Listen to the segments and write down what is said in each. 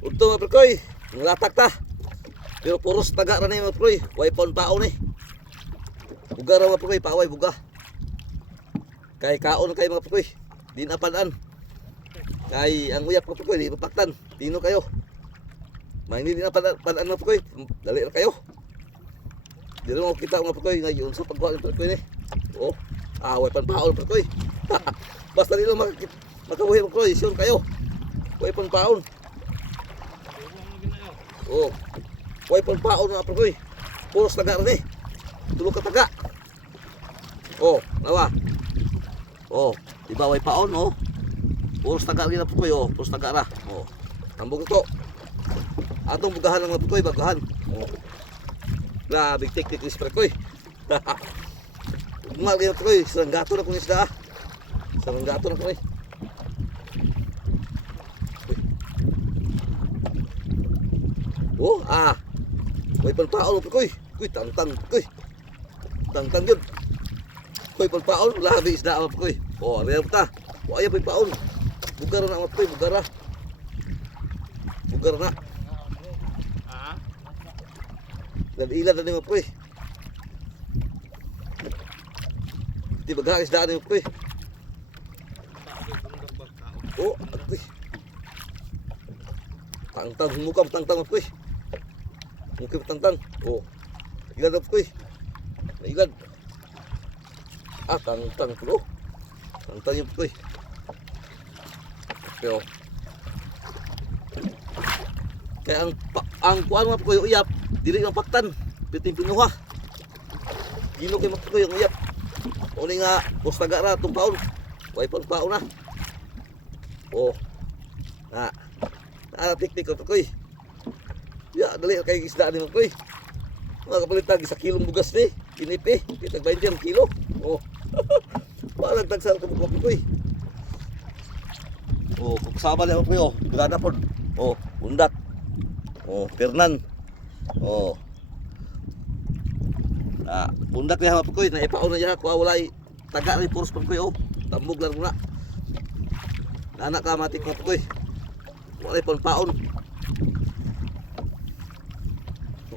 Udto mga perkoy, nglatak ta. Pero puros taga ra ni mga perkoy, way paon-paon ni. Buga ra mga perkoy, paaway buga. Kay kaon kay mga perkoy, di na padaan. Kay ang uyap mga perkoy, di mapaktan. Tino kayo. May hindi na padaan mga perkoy, dali ra kayo. Di rin mo kita mga perkoy, ngayon sa pagkuha ng perkoy ni. Oh, way paon-paon perkoy. Basta nila makabuhi mga perkoy, sure kayo. Way paon-paon. Oh, way paon mga perkoy. Puros taga ra ni. Tulog ka taga. Oh, nawa. Oh, iba way paon oh. Puros taga rin na perkoy oh, puros taga ra. Oh. Tambog to. Atong bugahan ng mga perkoy, bagahan. Oh. Grabe tik-tik is perkoy. Umal gyud perkoy, saranggato na kun isda. Saranggato na perkoy. Oh, way paon perkoy. Kuy tangtang kuy. Tangtang yun. Kuy paon, labi isda mga perkoy. Oh, real ta. Wa ay paon. Bugar na mga perkoy, bugar na. Bugar na. Ilan na ni mga perkoy. Di bagay isda ni mga perkoy. Oh, kuy. Tangtang mukam tangtang mga perkoy. Mukam tangtang. Oh. Ilan na perkoy. Ilan. Tangtang bro. Tangtang yung perkoy. Pero kaya ang kuan mga perkoy uyap, dili ang paktan, piting pinuha. Gino kay mga perkoy ang uyap. Uni nga pustaga ra tong paon. Way paon na. Oh. Tik-tik ang perkoy. Ya, dali kay isda ni mga perkoy. Mga kapalitan sa kilong bugas ni, inipi, kitag 20 ang kilo. Oh. Parang tagsal ka mga perkoy. Oh, kasama niya perkoy oh, gana pod. Oh, undat. Oh, Fernan. Oh. Undat niya mga perkoy, naipaon na niya kuha walay taga ni puros perkoy oh. Tambog lang na. Anak ka matik mga perkoy. Walay paon.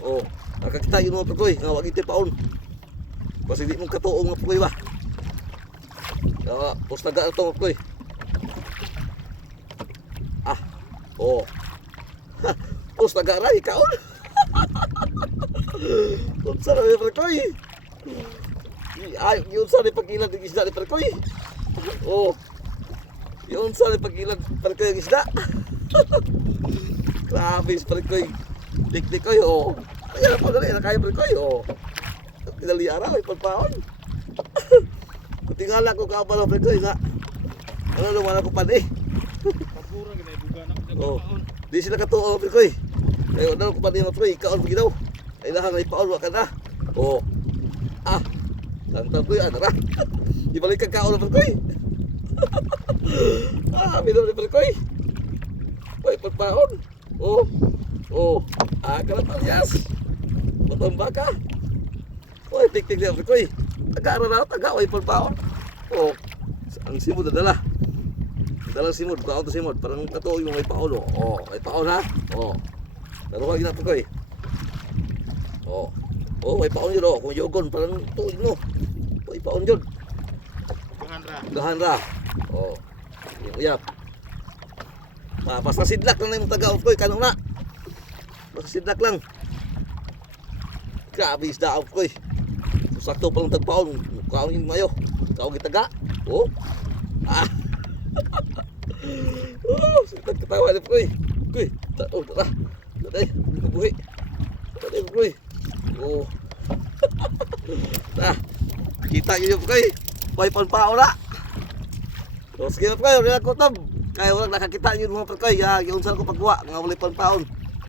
Oh, nakakita yun mga perkoy, nga wag iti paon. Kasi di mong katuong mga perkoy ba. Puros taga ito mga perkoy. Oh. Puros taga ra ikaon. Unsa na perkoy. Ay, yun sa ni pagilan ng isda ni perkoy. Oh. Yun sa ni pagilan perkoy ng isda. Grabe perkoy. Dik-dik koy oh. Ayan po dali na kay perkoy oh. Tinali ara ay pagpaon. Kutingala ko kabalo perkoy nga. Ano naman ako pa di. Pagura ginay buga na ko Oh. paon. Di sila katuo perkoy. Ay wala ko pa di perkoy, ikaon ginaw. Ay lahan ay paon wa ka na. Oh. Tantang ko yan, ara. Ibalik ka kaon perkoy. Minum ni perkoy. Way pagpaon. Oh. Oh. Kana palyas. Matamba ka. Way tik-tik ni perkoy. Taga ra taga way pagpaon. Oh. Ang simod dala. Dalang simod, kaon to simod, parang katuo yung may paon oh. Oh, may paon ha. Oh. Daro ka gina perkoy. Oh. Oh, may paon yun oh. Kung yogon, parang tuig no. May paon yun. Gahan ra. Oh. Yung uyap. Basta sidlak lang na yung taga perkoy, kanong na. Basta sidlak lang. Grabe isda perkoy. Sakto pa lang tagpaon. Kaon yung mayo. Kaon gitaga. Oh. Oh, sakit ketawa ni perkoy. Perkoy, tara. Tara, buhi. Tara perkoy. Oh. Kita yun perkoy. May paon na. So, sige perkoy, rin ako tab. Kaya walang nakakita yun mga perkoy. Yung saan ko pagkuha, nga wala paon.